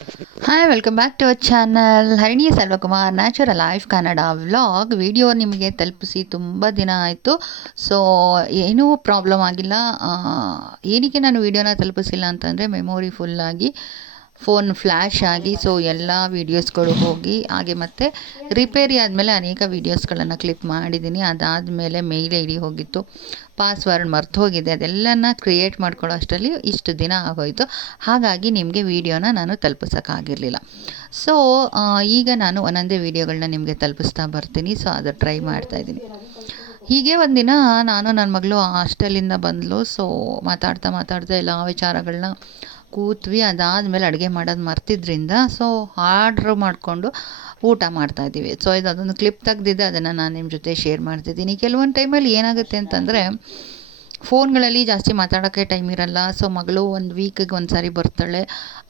Hi welcome back to our channel Harini Selvakumar natural life Kannada vlog video ನಿಮಗೆ ತಲುಪಿಸಿ ತುಂಬ ದಿನ ಆಯಿತು. ಸೊ ಏನೂ ಪ್ರಾಬ್ಲಮ್ ಆಗಿಲ್ಲ. ಏನಕ್ಕೆ ನಾನು ವೀಡಿಯೋನ ತಲುಪಿಸಿಲ್ಲ ಅಂತಂದರೆ ಮೆಮೊರಿ ಫುಲ್ಲಾಗಿ ಫೋನ್ ಫ್ಲ್ಯಾಶ್ ಆಗಿ ಸೊ ಎಲ್ಲ ವೀಡಿಯೋಸ್ಗಳು ಹೋಗಿ, ಹಾಗೆ ಮತ್ತು ರಿಪೇರಿ ಆದಮೇಲೆ ಅನೇಕ ವೀಡಿಯೋಸ್ಗಳನ್ನು ಕ್ಲಿಪ್ ಮಾಡಿದ್ದೀನಿ ಅದಾದಮೇಲೆ ಮೇಲ್ ಐ ಡಿ ಹೋಗಿತ್ತು ಪಾಸ್ವರ್ಡ್ ಮರ್ತು ಹೋಗಿದೆ. ಅದೆಲ್ಲನ ಕ್ರಿಯೇಟ್ ಮಾಡ್ಕೊಳ್ಳೋ ಅಷ್ಟರಲ್ಲಿ ಇಷ್ಟು ದಿನ ಆಗೋಯಿತು. ಹಾಗಾಗಿ ನಿಮಗೆ ವೀಡಿಯೋನ ನಾನು ತಲುಪಿಸೋಕ್ಕಾಗಿರಲಿಲ್ಲ. ಸೊ ಈಗ ನಾನು ಒಂದೊಂದೇ ವೀಡಿಯೋಗಳನ್ನ ನಿಮಗೆ ತಲುಪಿಸ್ತಾ ಬರ್ತೀನಿ. ಸೊ ಅದು ಟ್ರೈ ಮಾಡ್ತಾಯಿದ್ದೀನಿ ಹೀಗೆ ಒಂದಿನ ನಾನು ನನ್ನ ಮಗಳು ಹಾಸ್ಟೆಲಿಂದ ಬಂದಳು ಸೊ ಮಾತಾಡ್ತಾ ಮಾತಾಡ್ತಾ ಎಲ್ಲ ವಿಚಾರಗಳನ್ನ ಕೂತ್ವಿ, ಅದಾದಮೇಲೆ ಅಡುಗೆ ಮಾಡೋದು ಮರ್ತಿದ್ರಿಂದ ಸೊ ಆರ್ಡ್ರ್ ಮಾಡಿಕೊಂಡು ಊಟ ಮಾಡ್ತಾಯಿದ್ದೀವಿ ಸೊ ಇದು ಅದೊಂದು ಕ್ಲಿಪ್ ತೆಗ್ದಿದ್ದೆ ಅದನ್ನು ನಾನು ನಿಮ್ಮ ಜೊತೆ ಶೇರ್ ಮಾಡ್ತಿದ್ದೀನಿ. ಕೆಲವೊಂದು ಟೈಮಲ್ಲಿ ಏನಾಗುತ್ತೆ ಅಂತಂದರೆ ಫೋನ್ಗಳಲ್ಲಿ ಜಾಸ್ತಿ ಮಾತಾಡೋಕ್ಕೆ ಟೈಮ್ ಇರಲ್ಲ. ಸೊ ಮಗಳು ಒಂದು ವೀಕಿಗೆ ಒಂದು ಸಾರಿ ಬರ್ತಾಳೆ.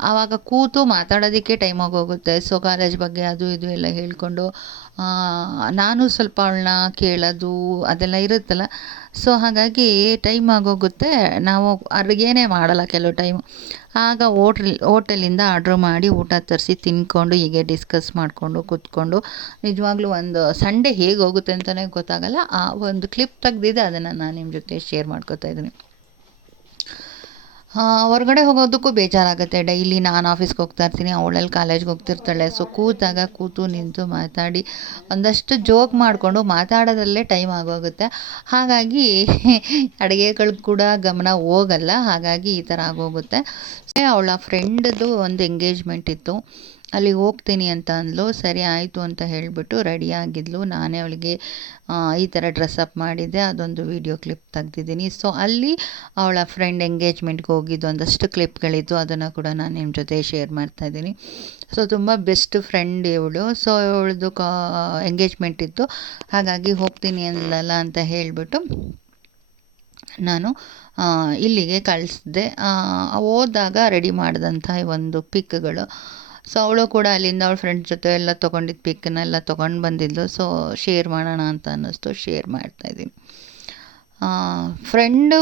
ಆವಾಗ ಕೂತು ಮಾತಾಡೋದಕ್ಕೆ ಟೈಮ್ ಆಗೋಗುತ್ತೆ. ಸೊ ಕಾಲೇಜ್ ಬಗ್ಗೆ ಅದು ಇದು ಎಲ್ಲ ಹೇಳಿಕೊಂಡು ನಾನು ಸ್ವಲ್ಪ ಅವಳನ್ನ ಕೇಳೋದು ಅದೆಲ್ಲ ಇರುತ್ತಲ್ಲ. ಸೊ ಹಾಗಾಗಿ ಟೈಮ್ ಆಗೋಗುತ್ತೆ. ನಾವು ಅಡುಗೆನೇ ಮಾಡಲ್ಲ ಕೆಲವು ಟೈಮ್ ಆಗ ಹೋಟ್ಲ್ ಓಟೆಲಿಂದ ಆರ್ಡ್ರ್ ಮಾಡಿ ಊಟ ತರಿಸಿ ತಿನ್ಕೊಂಡು ಹೀಗೆ ಡಿಸ್ಕಸ್ ಮಾಡಿಕೊಂಡು ಕೂತ್ಕೊಂಡು, ನಿಜವಾಗ್ಲೂ ಒಂದು ಸಂಡೇ ಹೇಗೆ ಹೋಗುತ್ತೆ ಅಂತಲೇ ಗೊತ್ತಾಗಲ್ಲ. ಆ ಒಂದು ಕ್ಲಿಪ್ ತೆಗ್ದಿದೆ ಅದನ್ನು ನಾನು ನಿಮ್ಮ ಜೊತೆ ಶೇರ್ ಮಾಡ್ಕೋತಾ ಇದ್ದೀನಿ. ಹೊರಗಡೆ ಹೋಗೋದಕ್ಕೂ ಬೇಜಾರಾಗುತ್ತೆ. ಡೈಲಿ ನಾನು ಆಫೀಸ್ಗೆ ಹೋಗ್ತಾ ಇರ್ತೀನಿ, ಅವಳಲ್ಲಿ ಕಾಲೇಜ್ಗೆ ಹೋಗ್ತಿರ್ತಾಳೆ. ಸೊ ಕೂತಾಗ ಕೂತು ನಿಂತು ಮಾತಾಡಿ, ಒಂದಷ್ಟು ಜೋಕ್ ಮಾಡಿಕೊಂಡು ಮಾತಾಡೋದಲ್ಲೇ ಟೈಮ್ ಆಗೋಗುತ್ತೆ. ಹಾಗಾಗಿ, ಅಡುಗೆಗಳು ಕೂಡ ಗಮನ ಹೋಗಲ್ಲ. ಹಾಗಾಗಿ ಈ ಥರ ಆಗೋಗುತ್ತೆ. ಅವಳ ಫ್ರೆಂಡ್ದು ಒಂದು ಎಂಗೇಜ್ಮೆಂಟ್ ಇತ್ತು. ಅಲ್ಲಿಗೆ ಹೋಗ್ತೀನಿ ಅಂತ ಅಂದಳು ಸರಿ ಆಯಿತು ಅಂತ ಹೇಳಿಬಿಟ್ಟು ರೆಡಿಯಾಗಿದ್ಲು ನಾನೇ ಅವಳಿಗೆ ಈ ಥರ ಡ್ರೆಸ್ಅಪ್ ಮಾಡಿದ್ದೆ. ಅದೊಂದು ವಿಡಿಯೋ ಕ್ಲಿಪ್ ತೆಗ್ದಿದ್ದೀನಿ. ಸೊ ಅಲ್ಲಿ ಅವಳ ಫ್ರೆಂಡ್ ಎಂಗೇಜ್ಮೆಂಟ್ಗೆ ಹೋಗಿದ್ದು. ಒಂದಷ್ಟು ಕ್ಲಿಪ್ಗಳಿದ್ದು ಅದನ್ನು ಕೂಡ ನಾನು ನಿಮ್ಮ ಜೊತೆ ಶೇರ್ ಮಾಡ್ತಾ ಇದ್ದೀನಿ. ಸೊ ತುಂಬ ಬೆಸ್ಟ್ ಫ್ರೆಂಡ್ ಇವಳು. ಸೊ ಇವಳದು ಕಾ ಎಂಗೇಜ್ಮೆಂಟ್ ಇತ್ತು. ಹಾಗಾಗಿ ಹೋಗ್ತೀನಿ ಅಂದಲ್ಲ ಅಂತ ಹೇಳಿಬಿಟ್ಟು ನಾನು ಇಲ್ಲಿಗೆ ಕಳಿಸ್ದೆ. ಹೋದಾಗ ರೆಡಿ ಮಾಡಿದಂಥ ಒಂದು ಪಿಕ್ಗಳು ಸೊ ಅವಳು ಕೂಡ ಅಲ್ಲಿಂದ ಅವಳ ಫ್ರೆಂಡ್ಸ್ ಜೊತೆ ಎಲ್ಲ ತೊಗೊಂಡಿದ್ದ ಪಿಕ್ಕನ್ನೆಲ್ಲ ತೊಗೊಂಡು ಬಂದಿದ್ಲು. ಸೊ ಶೇರ್ ಮಾಡೋಣ ಅಂತ ಅನ್ನಿಸ್ತು. ಶೇರ್ ಮಾಡ್ತಾಯಿದ್ದೀನಿ ಫ್ರೆಂಡು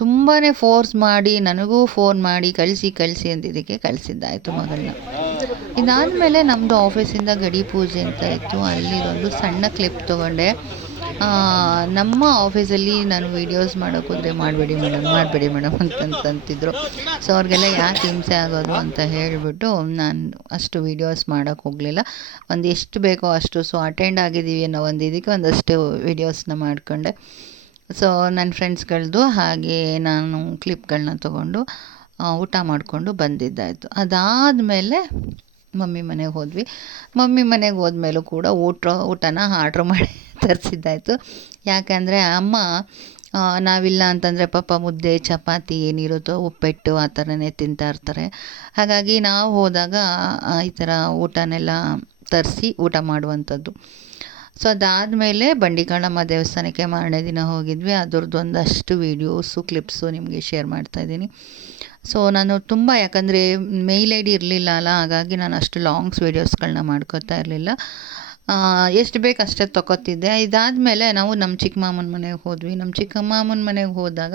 ತುಂಬಾ ಫೋರ್ಸ್ ಮಾಡಿ, ನನಗೂ ಫೋನ್ ಮಾಡಿ, ಕಳಿಸಿ ಕಳಿಸಿ ಅಂದಿದ್ದಕ್ಕೆ ಕಳಿಸಿದ್ದಾಯಿತು ಮಗಳನ್ನ. ಇದಾದಮೇಲೆ ನಮ್ಮದು ಆಫೀಸಿಂದ ಗಡಿ ಪೂಜೆ ಅಂತ ಇತ್ತು. ಅಲ್ಲಿ ಒಂದು ಸಣ್ಣ ಕ್ಲಿಪ್ ತೊಗೊಂಡೆ. ನಮ್ಮ ಆಫೀಸಲ್ಲಿ ನಾನು ವೀಡಿಯೋಸ್ ಮಾಡೋಕ್ಕೋದ್ರೆ ಮಾಡಬೇಡಿ ಮೇಡಮ್ ಮಾಡಬೇಡಿ ಮೇಡಮ್ ಅಂತಂತಿದ್ರು ಸೊ ಅವ್ರಿಗೆಲ್ಲ ಯಾಕೆ ಹಿಂಸೆ ಆಗೋದು ಅಂತ ಹೇಳಿಬಿಟ್ಟು ನಾನು ಅಷ್ಟು ವೀಡಿಯೋಸ್ ಮಾಡೋಕ್ಕೆ ಹೋಗಲಿಲ್ಲ. ಒಂದು ಎಷ್ಟು ಬೇಕೋ ಅಷ್ಟು ಸೊ ಅಟೆಂಡ್ ಆಗಿದ್ದೀವಿ ಅನ್ನೋ ಒಂದು ಇದಕ್ಕೆ ಒಂದಷ್ಟು ವೀಡಿಯೋಸ್ನ ಮಾಡಿಕೊಂಡೆ. ಸೊ ನನ್ನ ಫ್ರೆಂಡ್ಸ್ಗಳದ್ದು ಹಾಗೆ ನಾನು ಕ್ಲಿಪ್ಗಳನ್ನ ತೊಗೊಂಡು ಊಟ ಮಾಡಿಕೊಂಡು ಬಂದಿದ್ದಾಯಿತು. ಅದಾದಮೇಲೆ ಮಮ್ಮಿ ಮನೆಗೆ ಹೋದ್ವಿ. ಮಮ್ಮಿ ಮನೆಗೆ ಹೋದ್ಮೇಲೂ ಕೂಡ ಊಟ, ಊಟನ ಆರ್ಡ್ರ್ ಮಾಡಿ ತರಿಸಿದ್ದಾಯಿತು. ಯಾಕಂದರೆ ಅಮ್ಮ ನಾವಿಲ್ಲ ಅಂತಂದರೆ ಪಾಪ ಮುದ್ದೆ, ಚಪಾತಿ ಏನಿರುತ್ತೋ ಉಪ್ಪಿಟ್ಟು ಆ ಥರನೇ ತಿಂತಾ ಇರ್ತಾರೆ. ಹಾಗಾಗಿ ನಾವು ಹೋದಾಗ ಈ ಥರ ಊಟನೆಲ್ಲ ತರಿಸಿ ಊಟ ಮಾಡುವಂಥದ್ದು. ಸೊ ಅದಾದಮೇಲೆ ಬಂಡಿಕಾಳಮ್ಮ ದೇವಸ್ಥಾನಕ್ಕೆ ಮಾರನೇ ದಿನ ಹೋಗಿದ್ವಿ. ಅದ್ರದ್ದು ಒಂದಷ್ಟು ವೀಡಿಯೋಸು ಕ್ಲಿಪ್ಸು ನಿಮಗೆ ಶೇರ್ ಮಾಡ್ತಾಯಿದ್ದೀನಿ ಸೊ ನಾನು ತುಂಬ, ಯಾಕಂದರೆ ಮೇಲ್ ಐ ಇರಲಿಲ್ಲ ಅಲ್ಲ, ಹಾಗಾಗಿ ನಾನು ಅಷ್ಟು ಲಾಂಗ್ಸ್ ವೀಡಿಯೋಸ್ಗಳನ್ನ ಮಾಡ್ಕೋತಾ ಇರಲಿಲ್ಲ. ಎಷ್ಟು ಬೇಕು ಅಷ್ಟೇ ತೊಗೋತಿದ್ದೆ. ಇದಾದಮೇಲೆ ನಾವು ನಮ್ಮ ಚಿಕ್ಕ ಮಾಮನ ಮನೆಗೆ ಹೋದ್ವಿ. ನಮ್ಮ ಚಿಕ್ಕಮ್ಮನ ಮನೆಗೆ ಹೋದಾಗ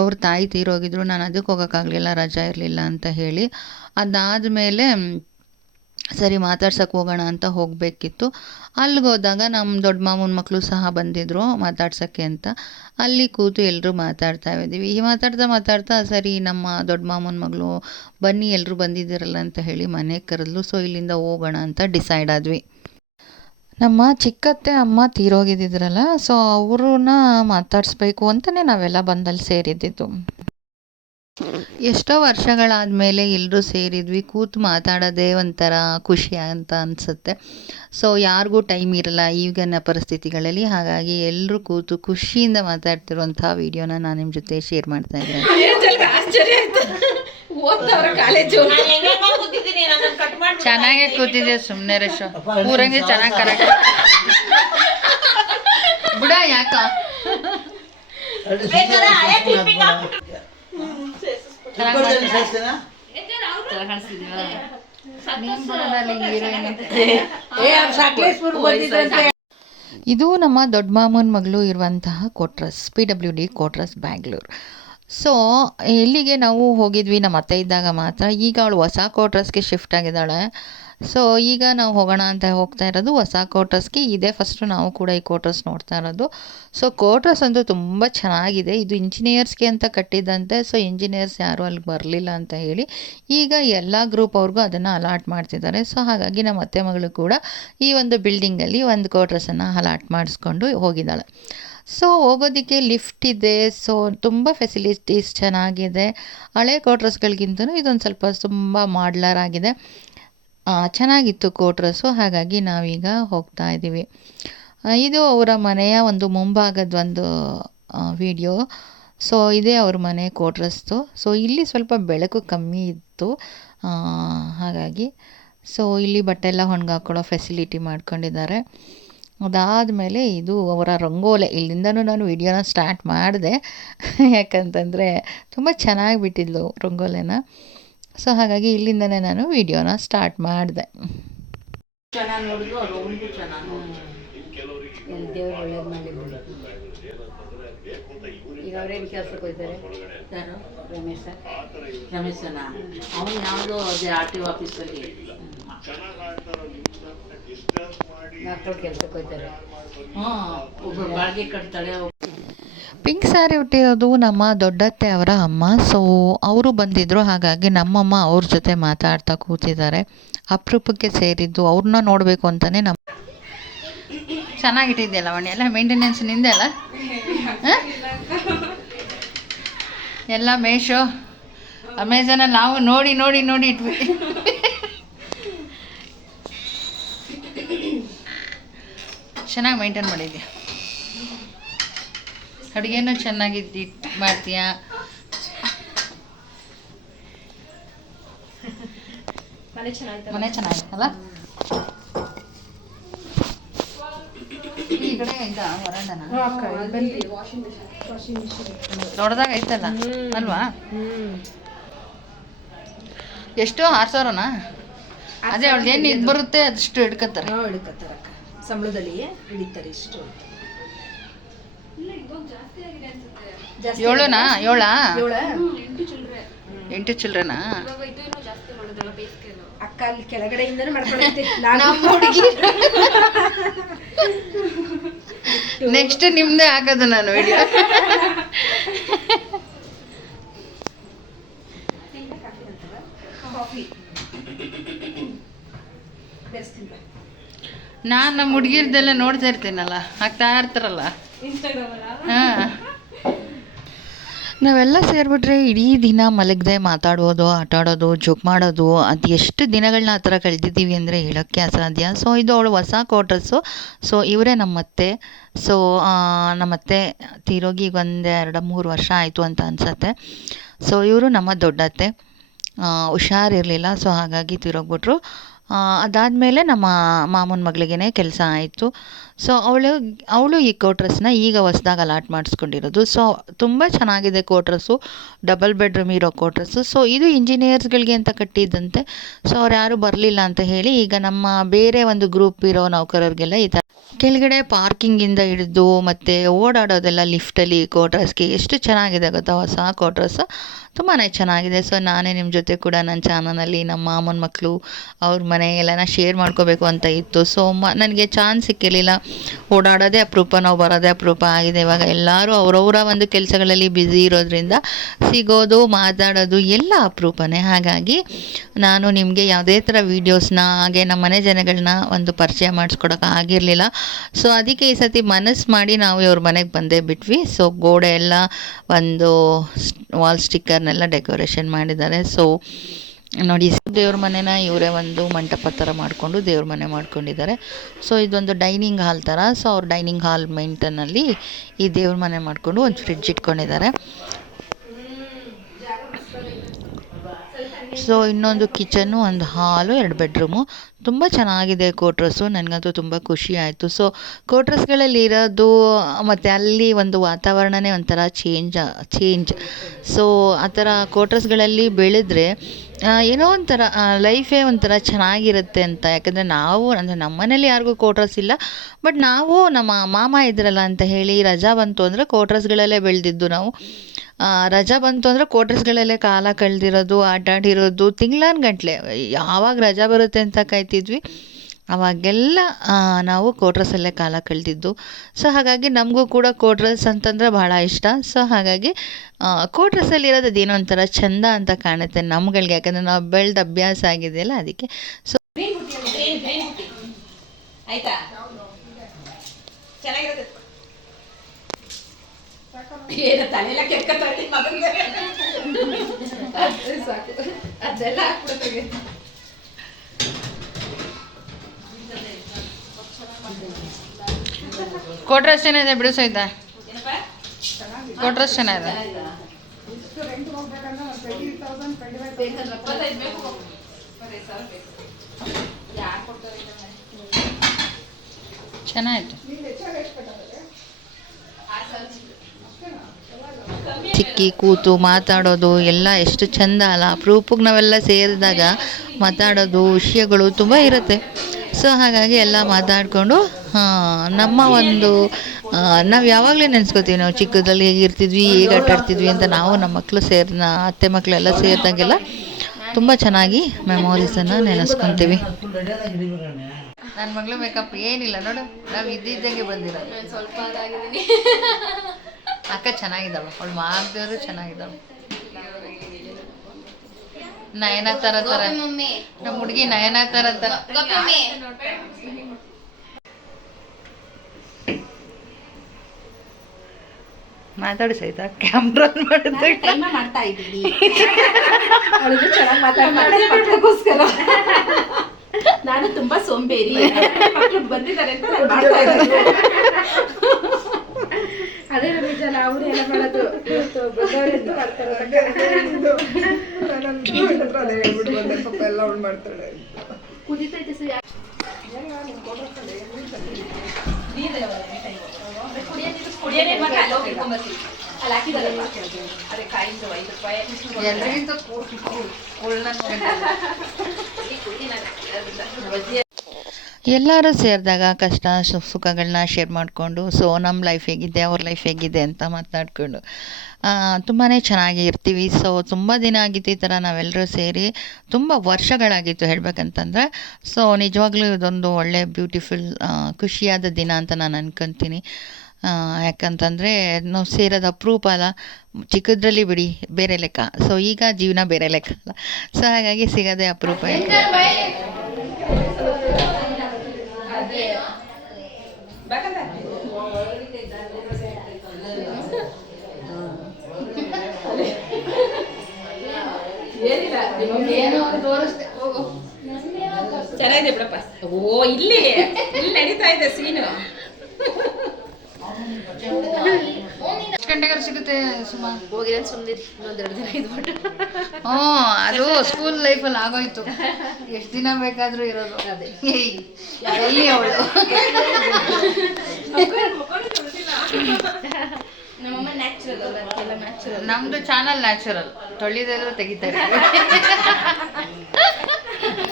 ಅವ್ರ ತಾಯಿ ತೀರೋಗಿದ್ರು. ನಾನು ಅದಕ್ಕೆ ಹೋಗೋಕ್ಕಾಗಲಿಲ್ಲ ರಜಾ ಇರಲಿಲ್ಲ ಅಂತ ಹೇಳಿ. ಅದಾದಮೇಲೆ ಸರಿ ಮಾತಾಡ್ಸಕ್ಕೆ ಹೋಗೋಣ ಅಂತ ಹೋಗಬೇಕಿತ್ತು. ಅಲ್ಲಿಗೆ ಹೋದಾಗ ನಮ್ಮ ದೊಡ್ಡ ಮಾಮನ ಮಕ್ಕಳು ಸಹ ಬಂದಿದ್ದರು ಮಾತಾಡ್ಸೋಕ್ಕೆ ಅಂತ. ಅಲ್ಲಿ ಕೂತು ಎಲ್ಲರೂ ಮಾತಾಡ್ತಾ ಇದ್ದೀವಿ ಈ ಮಾತಾಡ್ತಾ ಮಾತಾಡ್ತಾ ಸರಿ ನಮ್ಮ ದೊಡ್ಡ ಮಾಮನ ಮಗಳು ಬನ್ನಿ ಎಲ್ಲರೂ ಬಂದಿದ್ದೀರಲ್ಲ ಅಂತ ಹೇಳಿ ಮನೆಗೆ ಕರೆದ್ಲು. ಸೊ, ಇಲ್ಲಿಂದ ಹೋಗೋಣ ಅಂತ ಡಿಸೈಡ್ ಆದ್ವಿ. ನಮ್ಮ ಚಿಕ್ಕತ್ತೆ ಅಮ್ಮ ತೀರೋಗಿದ್ದಿದ್ರಲ್ಲ, ಸೊ, ಅವ್ರನ್ನ ಮಾತಾಡಿಸ್ಬೇಕು ಅಂತಲೇ ನಾವೆಲ್ಲ ಬಂದಲ್ಲಿ ಸೇರಿದ್ದಿದ್ದು ಎಷ್ಟೋ ವರ್ಷಗಳಾದಮೇಲೆ ಎಲ್ಲರೂ ಸೇರಿದ್ವಿ ಕೂತು ಮಾತಾಡೋದೇ ಒಂಥರ ಖುಷಿ ಅಂತ ಅನಿಸುತ್ತೆ. ಸೊ ಯಾರಿಗೂ ಟೈಮ್ ಇರಲ್ಲ ಈಗಿನ ಪರಿಸ್ಥಿತಿಗಳಲ್ಲಿ. ಹಾಗಾಗಿ ಎಲ್ಲರೂ ಕೂತು ಖುಷಿಯಿಂದ ಮಾತಾಡ್ತಿರುವಂಥ ವೀಡಿಯೋನ ನಾನು ನಿಮ್ಮ ಜೊತೆ ಶೇರ್ ಮಾಡ್ತಾ ಇದ್ದೀನಿ. ಚೆನ್ನಾಗೆ ಕೂತಿದ್ದೆ ಸುಮ್ಮನೆ ರೇಷೋ ಊರಂಗೆ ಚೆನ್ನಾಗಿ ಕರೆಕ್ಟ್ ಬಿಡ ಯಾಕ? ಇದು ನಮ್ಮ ದೊಡ್ಡ ಮಾಮನ ಮಗಳು ಇರುವಂತಹ quarters P W D quarters Bangalore. So ಇಲ್ಲಿಗೆ ನಾವು ಹೋಗಿದ್ವಿ ನಮ್ಮ ಅತ್ತೆ ಇದ್ದಾಗ ಮಾತ್ರ. ಈಗ ಅವಳು ಹೊಸ ಕ್ವಾರ್ಟರ್ಸ್ಗೆ ಶಿಫ್ಟ್ ಆಗಿದ್ದಾಳೆ. ಸೊ ಈಗ ನಾವು ಹೋಗೋಣ ಅಂತ ಹೋಗ್ತಾ ಇರೋದು ಹೊಸ ಕ್ವಾರ್ಟರ್ಸ್ಗೆ ಇದೇ ಫಸ್ಟು ನಾವು ಕೂಡ ಈ ಕ್ವಾರ್ಟರ್ಸ್ ನೋಡ್ತಾ ಇರೋದು. ಸೊ ಕ್ವಾರ್ಟರ್ಸ್ ಅಂತೂ ತುಂಬ ಚೆನ್ನಾಗಿದೆ. ಇದು ಇಂಜಿನಿಯರ್ಸ್ಗೆ ಅಂತ ಕಟ್ಟಿದ್ದಂತೆ ಸೊ ಇಂಜಿನಿಯರ್ಸ್ ಯಾರೂ ಅಲ್ಲಿಗೆ ಬರಲಿಲ್ಲ ಅಂತ ಹೇಳಿ ಈಗ ಎಲ್ಲ ಗ್ರೂಪ್ ಅವ್ರಿಗೂ ಅದನ್ನು ಅಲಾಟ್ ಮಾಡ್ತಿದ್ದಾರೆ. ಸೊ ಹಾಗಾಗಿ ನಮ್ಮ ಅತ್ತೆ ಮಗಳು ಕೂಡ ಈ ಒಂದು ಬಿಲ್ಡಿಂಗಲ್ಲಿ ಒಂದು ಕ್ವಾರ್ಟರ್ಸನ್ನು ಅಲಾಟ್ ಮಾಡಿಸ್ಕೊಂಡು ಹೋಗಿದ್ದಾಳೆ. ಸೊ ಹೋಗೋದಕ್ಕೆ ಲಿಫ್ಟ್ ಇದೆ. ಸೊ ತುಂಬ ಫೆಸಿಲಿಟೀಸ್ ಚೆನ್ನಾಗಿದೆ. ಹಳೆ ಕ್ವಾರ್ಟರ್ಸ್ಗಳಿಗಿಂತ ಇದೊಂದು ಸ್ವಲ್ಪ ತುಂಬ ಮಾಡ್ಲರ್ ಆಗಿದೆ. ಚೆನ್ನಾಗಿತ್ತು ಡ್ರೆಸ್ಸು. ಹಾಗಾಗಿ ನಾವೀಗ ಹೋಗ್ತಾ ಇದ್ದೀವಿ. ಇದು ಅವರ ಮನೆಯ ಒಂದು ಮುಂಭಾಗದ ಒಂದು ವಿಡಿಯೋ. ಸೊ, ಇದೇ ಅವ್ರ ಮನೆ ಕ್ವಾರ್ಟರ್ಸ್ದು ಸೊ, ಇಲ್ಲಿ ಸ್ವಲ್ಪ ಬೆಳಕು ಕಮ್ಮಿ ಇತ್ತು. ಹಾಗಾಗಿ. ಸೊ, ಇಲ್ಲಿ ಬಟ್ಟೆ ಎಲ್ಲ ಒಣಗಾಕೊಳ್ಳೋ ಫೆಸಿಲಿಟಿ ಮಾಡ್ಕೊಂಡಿದ್ದಾರೆ. ಅದಾದಮೇಲೆ ಇದು ಅವರ ರಂಗೋಲೆ. ಇಲ್ಲಿಂದನೂ ನಾನು ವಿಡಿಯೋನ ಸ್ಟಾರ್ಟ್ ಮಾಡಿದೆ. ಯಾಕಂತಂದರೆ, ತುಂಬ ಚೆನ್ನಾಗಿ ಬಿಟ್ಟಿದ್ಲು ರಂಗೋಲೆನ. ಸೊ ಹಾಗಾಗಿ ಇಲ್ಲಿಂದನೇ ನಾನು ವಿಡಿಯೋನ ಸ್ಟಾರ್ಟ್ ಮಾಡಿದೆ. ಈಗ ಅವ್ರೇನು ಕೆಲ್ಸಕ್ಕೆ ಹೋಗ್ತಾರೆ? ಯಾರು? ರಮೇಶ. ರಮೇಶನ. ಅವನು ಯಾವುದೋ ಅದೇ ಆರ್ ಟಿ ಆಫೀಸಲ್ಲಿ. ಡಾಕ್ಟರ್ ಕೆಲ್ಸಕ್ಕೆ ಹೋಗ್ತಾರೆ. ಹ್ಞೂ ಒಬ್ಬರು ಬಾಡಿಗೆ ಕಟ್ತಾಳೆ ಪಿಂಕ್ ಸ್ಯಾರಿ ಹುಟ್ಟಿರೋದು ನಮ್ಮ ದೊಡ್ಡತ್ತೆ ಅವರ ಅಮ್ಮ. ಸೊ ಅವರು ಬಂದಿದ್ದರು ಹಾಗಾಗಿ ನಮ್ಮಮ್ಮ ಅವ್ರ ಜೊತೆ ಮಾತಾಡ್ತಾ ಕೂತಿದ್ದಾರೆ. ಅಪರೂಪಕ್ಕೆ ಸೇರಿದ್ದು ಅವ್ರನ್ನ ನೋಡಬೇಕು ಅಂತಲೇ ನಮ್ಮ ಚೆನ್ನಾಗಿಟ್ಟಿದೆಯಲ್ಲ ಮಣಿ ಎಲ್ಲ ಮೇಂಟೆನೆನ್ಸ್ ನಿಂದೆ ಅಲ್ಲ? ಎಲ್ಲ ಮೇಶೋ? ಅಮೆಝಾನಲ್ಲಿ ನಾವು ನೋಡಿ ನೋಡಿ ನೋಡಿ ಇಟ್ವಿ. ಚೆನ್ನಾಗಿ ಮೇಂಟೈನ್ ಮಾಡಿದ್ಯಾ? ಅಡುಗೆನೂ ಚೆನ್ನಾಗಿದ್ದು ಮಾಡ್ತೀಯಾ? ಮನೆ ಚೆನ್ನಾಗಿತ್ತಲ್ಲ? ದೊಡ್ಡದಾಗ ಐತಲ್ಲ? ಅಲ್ವಾ? ಎಷ್ಟು ಆರು ಸಾವಿರನಾ? ಅದೇ ಅವಳು ಏನು ಇದು ಬರುತ್ತೆ ಅದಷ್ಟು ಹಿಡ್ಕತ್ತಾರೆ. ಹಿಡ್ಕತ್ತಾರಕ್ಕ ಸಂಬಳದಲ್ಲಿ ಹಿಡಿತಾರೆ ಇಷ್ಟು. ಏಳುನಾ? ಏಳಾ? ಎಂಟು ಚಿಲ್ಡ್ರನಾ ಅಕ್ಕ ಅಲ್ಲಿ ಕೆಳಗಡೆಯಿಂದನೇ ಮಾಡ್ಕೊಂಡೈತೆ ನಾನು ನೆಕ್ಸ್ಟ್ ನಿಮ್ದೇ ಹಾಕೋದು ನಾನು ವಿಡಿಯೋ. ನಾನು ನಮ್ಮ ಹುಡುಗಿರ್ದೆಲ್ಲ ನೋಡ್ತಾ ಇರ್ತೀನಲ್ಲ ಹಾಕ್ತಾ ಇರ್ತಾರಲ್ಲ. ನಾವೆಲ್ಲ ಸೇರಿಬಿಟ್ರೆ ಇಡೀ ದಿನ ಮಲಗದೆ ಮಾತಾಡೋದು ಆಟ ಆಡೋದು ಜೋಕ್ ಮಾಡೋದು, ಅದು ಎಷ್ಟು ದಿನಗಳನ್ನ ಆ ಥರ ಕಳೆದಿದ್ದೀವಿ ಅಂದರೆ ಹೇಳೋಕ್ಕೆ ಅಸಾಧ್ಯ. ಸೊ ಇದು ಅವಳು ಹೊಸ ಕ್ವಾರ್ಟರ್ಸು ಸೊ ಇವರೇ ನಮ್ಮತ್ತೆ. ಸೊ ನಮ್ಮತ್ತೆ ತೀರೋಗಿ ಒಂದು ಎರಡು, ಮೂರು ವರ್ಷ ಆಯಿತು ಅಂತ ಅನಿಸತ್ತೆ. ಸೊ ಇವರು ನಮ್ಮ ದೊಡ್ಡತ್ತೆ. ಹುಷಾರಿರಲಿಲ್ಲ ಸೊ ಹಾಗಾಗಿ ತೀರೋಗ್ಬಿಟ್ರು. ಅದಾದಮೇಲೆ ನಮ್ಮ ಮಾಮನ ಮಗಳಿಗೇ ಕೆಲಸ ಆಯಿತು. ಸೊ ಅವಳು ಅವಳು ಈ ಕೋಟ್ರಸ್ನ ಈಗ ಹೊಸ್ದಾಗಿ ಅಲಾಟ್ ಮಾಡಿಸ್ಕೊಂಡಿರೋದು. ಸೊ ತುಂಬ ಚೆನ್ನಾಗಿದೆ ಕೋಟ್ರಸ್ಸು ಡಬಲ್ ಬೆಡ್ರೂಮ್ ಇರೋ ಕೋಟ್ರಸ್ಸು ಸೊ ಇದು ಇಂಜಿನಿಯರ್ಸ್ಗಳಿಗೆ ಅಂತ ಕಟ್ಟಿದ್ದಂತೆ ಸೊ ಅವ್ರು ಯಾರೂ ಬರಲಿಲ್ಲ ಅಂತ ಹೇಳಿ ಈಗ ನಮ್ಮ ಬೇರೆ ಒಂದು ಗ್ರೂಪ್ ಇರೋ ನೌಕರರಿಗೆಲ್ಲ ಈ ಥರ ಕೆಳಗಡೆ ಪಾರ್ಕಿಂಗಿಂದ ಹಿಡಿದು ಮತ್ತು ಓಡಾಡೋದೆಲ್ಲ ಲಿಫ್ಟಲ್ಲಿ ಕೋಟ್ರಸ್ಗೆ ಎಷ್ಟು ಚೆನ್ನಾಗಿದೆ ಗೊತ್ತಾ? ಹೊಸ ಕ್ವಾರ್ಟರ್ಸ್ ತುಂಬಾ ಚೆನ್ನಾಗಿದೆ. ಸೊ ನಾನೇ ನಿಮ್ಮ ಜೊತೆ ಕೂಡ ನನ್ನ ಚಾನಲಲ್ಲಿ ನಮ್ಮ ಮಾಮನ ಮಕ್ಕಳು ಅವ್ರ ಮನೆ ಎಲ್ಲನ ಶೇರ್ ಮಾಡ್ಕೋಬೇಕು ಅಂತ ಇತ್ತು. ಸೊ ಮ, ನನಗೆ ಚಾನ್ಸ್ ಸಿಕ್ಕಿರಲಿಲ್ಲ. ಓಡಾಡೋದೇ ಅಪರೂಪ, ನಾವು ಬರೋದೇ ಅಪರೂಪ ಆಗಿದೆ. ಇವಾಗ ಎಲ್ಲರೂ ಅವರವರ ಒಂದು ಕೆಲಸಗಳಲ್ಲಿ ಬ್ಯುಸಿ ಇರೋದ್ರಿಂದ ಸಿಗೋದು, ಮಾತಾಡೋದು ಎಲ್ಲ ಅಪರೂಪನೇ. ಹಾಗಾಗಿ ನಾನು ನಿಮಗೆ ಯಾವುದೇ ಥರ ವೀಡಿಯೋಸ್ನ ಹಾಗೆ ನಮ್ಮ ಮನೆ ಜನಗಳನ್ನ ಒಂದು ಪರಿಚಯ ಮಾಡಿಸ್ಕೊಡೋಕೆ ಆಗಿರಲಿಲ್ಲ. ಸೊ ಅದಕ್ಕೆ ಈ ಸತಿ ಮನಸ್ಸು ಮಾಡಿ ನಾವು ಇವ್ರ ಮನೆಗೆ ಬಂದೇ ಬಿಟ್ವಿ. ಸೊ ಗೋಡೆ ಎಲ್ಲ ಒಂದು ವಾಲ್ ಸ್ಟಿಕ್ಕರ್ನೆಲ್ಲ ಡೆಕೋರೇಷನ್ ಮಾಡಿದ್ದಾರೆ. ಸೊ ನೋಡಿ ದೇವ್ರ ಮನೆನ ಇವರೇ ಒಂದು ಮಂಟಪ ಥರ ಮಾಡಿಕೊಂಡು ದೇವ್ರ ಮನೆ ಮಾಡ್ಕೊಂಡಿದ್ದಾರೆ. ಸೊ ಇದೊಂದು ಡೈನಿಂಗ್ ಹಾಲ್ ಥರ ಸೊ ಅವ್ರು ಡೈನಿಂಗ್ ಹಾಲ್ ಮೈಂಟನಲ್ಲಿ ಈ ದೇವ್ರ ಮನೆ ಮಾಡಿಕೊಂಡು ಒಂದು ಫ್ರಿಡ್ಜ್ ಇಟ್ಕೊಂಡಿದ್ದಾರೆ. ಸೊ ಇನ್ನೊಂದು ಕಿಚನ್ನು ಒಂದು ಹಾಲು ಎರಡು ಬೆಡ್ರೂಮು ತುಂಬ ಚೆನ್ನಾಗಿದೆ ಕೋಟ್ರಸ್ಸು ನನಗಂತೂ ತುಂಬ ಖುಷಿ ಆಯಿತು. ಸೊ ಕೋಟ್ರಸ್ಗಳಲ್ಲಿ ಇರೋದು, ಮತ್ತು ಅಲ್ಲಿ ಒಂದು ವಾತಾವರಣವೇ ಒಂಥರ ಚೇಂಜ್ ಚೇಂಜ್ ಸೊ ಆ ಥರ ಕೋಟ್ರಸ್ಗಳಲ್ಲಿ ಬೆಳೆದ್ರೆ ಏನೋ ಒಂಥರ ಲೈಫೇ ಒಂಥರ ಚೆನ್ನಾಗಿರುತ್ತೆ ಅಂತ. ಯಾಕಂದರೆ ನಾವು, ಅಂದರೆ ನಮ್ಮನೇಲಿ ಯಾರಿಗೂ ಕೋಟ್ರಸ್ ಇಲ್ಲ. ಬಟ್ ನಾವು ನಮ್ಮ ಮಾಮ ಇದ್ರಲ್ಲ ಅಂತ ಹೇಳಿ ರಜಾ ಬಂತು ಅಂದರೆ ಕೋಟ್ರಸ್ಗಳಲ್ಲೇ ಬೆಳೆದಿದ್ದು ನಾವು. ರಜಾ ಬಂತು ಅಂದರೆ ಕ್ವಾರ್ಟರ್ಸ್ಗಳಲ್ಲೇ ಕಾಲ ಕಳೆದಿರೋದು ಆಟ ಆಡಿರೋದು ತಿಂಗ್ಳಾನ್ಗಟ್ಲೆ ಯಾವಾಗ ರಜಾ ಬರುತ್ತೆ ಅಂತ ಕಾಯ್ತಿದ್ವಿ. ಅವಾಗೆಲ್ಲ ನಾವು ಕ್ವಾರ್ಟರ್ಸಲ್ಲೇ ಕಾಲ ಕಳೆದಿದ್ದು. ಸೊ ಹಾಗಾಗಿ ನಮಗೂ ಕೂಡ ಕ್ವಾರ್ಟರ್ಸ್ ಅಂತಂದರೆ ಭಾಳ ಇಷ್ಟ. ಸೊ ಹಾಗಾಗಿ ಕ್ವಾರ್ಟರ್ಸಲ್ಲಿ ಇರೋದು ಅದೇನೋ ಒಂಥರ ಚಂದ ಅಂತ ಕಾಣುತ್ತೆ ನಮ್ಗಳಿಗೆ. ಯಾಕಂದರೆ ನಾವು ಬೆಳೆದ ಅಭ್ಯಾಸ ಆಗಿದೆಯಲ್ಲ ಅದಕ್ಕೆ. ಸೊ ಆಯ್ತಾ? ಏನು ತಲೆಲ್ಲ ಕೆಟ್ಕೊತಾರೆ ಮಗನಿಗೆ ಅದೇ ಸಾಕು ಅದೆಲ್ಲ ಹಾಕ್ಬಿಡ್ತೀವಿ ಚೆನ್ನಾಗಿದೆ ಬಿಡು ಸಹಿತ ಕ್ವಾರ್ಟರ್ಸ್ ಚೆನ್ನಾಗಿದೆ ಇಪ್ಪತ್ತೈದು ಚಿಕ್ಕಿ ಕೂತು ಮಾತಾಡೋದು ಎಲ್ಲ ಎಷ್ಟು ಚಂದ ಅಲ್ಲ. ಅಪರೂಪಕ್ಕೆ ನಾವೆಲ್ಲ ಸೇರಿದಾಗ ಮಾತಾಡೋದು ವಿಷಯಗಳು ತುಂಬ ಇರುತ್ತೆ. ಸೊ ಹಾಗಾಗಿ ಎಲ್ಲ ಮಾತಾಡಿಕೊಂಡು ನಮ್ಮ ಒಂದು ನಾವು ಯಾವಾಗಲೂ ನೆನೆಸ್ಕೋತೀವಿ ನಾವು ಚಿಕ್ಕದಲ್ಲಿ ಹೇಗಿರ್ತಿದ್ವಿ ಹೇಗೆ ಆಟಾಡ್ತಿದ್ವಿ ಅಂತ ನಾವು ನಮ್ಮ ಮಕ್ಕಳು ಸೇರಿದ ಅತ್ತೆ ಮಕ್ಕಳೆಲ್ಲ ಸೇರಿದಾಗೆಲ್ಲ ತುಂಬ ಚೆನ್ನಾಗಿ ಮೆಮೊರೀಸನ್ನು ನೆನೆಸ್ಕೊತೀವಿ. ನನ್ನ ಮಗಳು ಮೇಕಪ್ ಏನಿಲ್ಲ ನೋಡು ನಾವು ಇದ್ದಿದ್ದಂಗೆ ಬಂದಿರೋದು. ಸ್ವಲ್ಪ ಅಕ್ಕ ಚೆನ್ನಾಗಿದ್ದಾವೆ ಅವಳು ಮಾಡಿದವರು ಚೆನ್ನಾಗಿದ್ದಾಳು. ನಯನ ತರ ತರ ನಮ್ಮ ಹುಡುಗಿ ನಯನ ತರ ತರ ಮಾತಾಡಿ ಸಹಿತ ಕ್ಯಾಮ್ರಾ ಮಾಡಿದ್ರೆ ಮಾಡ್ತಾ ಇದ್ದೀನಿ. ನಾನು ತುಂಬಾ ಸೋಂಬೇರಿ. ಮಕ್ಕಳು ಬಂದಿದ್ದಾರೆ ಅಂತ ನಾನು ಮಾಡ್ತಾ ಇದ್ದೀನಿ. ಅದೇ ನಿಜ ಅವ್ರು ಎಲ್ಲ ಮಾಡೋದು. ಇವತ್ತು ಬಂದವರೆಂದು ಮಾಡ್ತಾರೆ ಐದು ರೂಪಾಯಿ ಎಲ್ಲರಿಗಿಂತ ಎಲ್ಲರೂ ಸೇರಿದಾಗ ಕಷ್ಟ ಸುಖಗಳನ್ನ ಶೇರ್ ಮಾಡಿಕೊಂಡು ಸೊ ನಮ್ಮ ಲೈಫ್ ಹೇಗಿದೆ, ಅವ್ರ ಲೈಫ್ ಹೇಗಿದೆ ಅಂತ ಮಾತನಾಡ್ಕೊಂಡು ತುಂಬಾ ಚೆನ್ನಾಗಿ ಇರ್ತೀವಿ. ಸೊ ತುಂಬ ದಿನ ಆಗಿತ್ತು ಈ ಥರ ನಾವೆಲ್ಲರೂ ಸೇರಿ, ತುಂಬ ವರ್ಷಗಳಾಗಿತ್ತು ಹೇಳ್ಬೇಕಂತಂದರೆ. ಸೊ ನಿಜವಾಗ್ಲೂ ಇದೊಂದು ಒಳ್ಳೆ ಬ್ಯೂಟಿಫುಲ್ ಖುಷಿಯಾದ ದಿನ ಅಂತ ನಾನು ಅನ್ಕೊತೀನಿ. ಯಾಕಂತಂದರೆ ನಾವು ಸೇರೋದು ಅಪರೂಪ ಅಲ್ಲ, ಚಿಕ್ಕದ್ರಲ್ಲಿ ಬಿಡಿ, ಬೇರೆ ಲೆಕ್ಕ. ಸೊ ಈಗ ಜೀವನ ಬೇರೆ ಲೆಕ್ಕ ಅಲ್ಲ. ಸೊ ಹಾಗಾಗಿ ಸಿಗೋದೇ ಅಪರೂಪ ಏನಿಲ್ಲ ಏನೋ ತೋರಿಸ್ದೆ ಹೋಗು. ಚೆನ್ನಾಗಿದೆ ಬಿಡಪ್ಪ ಓ ಇಲ್ಲಿ ಇಲ್ಲಿ ನಡೀತಾ ಇದೆ ಸೀನು. ಎಷ್ಟು ಸಿಗುತ್ತೆ ಸುಮಾ? ಹೋಗಿದೆ ಸುಮ್ಮನಿರಿ ಇನ್ನೊಂದೆರಡು ದಿನ ಇದ್ಬಿಟ್ಟು. ಹ್ಞೂ ಅದು ಸ್ಕೂಲ್ ಲೈಫಲ್ಲಿ ಆಗೋಯ್ತು. ಎಷ್ಟು ದಿನ ಬೇಕಾದರೂ ಇರೋದು. ಅದೇ. ಎಲ್ಲಿ ಅವಳು? ನಮ್ಮಮ್ಮ ನ್ಯಾಚುರಲ್ ಅಲ್ಲ ಅದಕ್ಕೆಲ್ಲ ನ್ಯಾಚುರಲ್ ನಮ್ದು ಚಾನಲ್ ನ್ಯಾಚುರಲ್ ತೊಳಿದ್ರು ತೆಗಿತಾರೆ.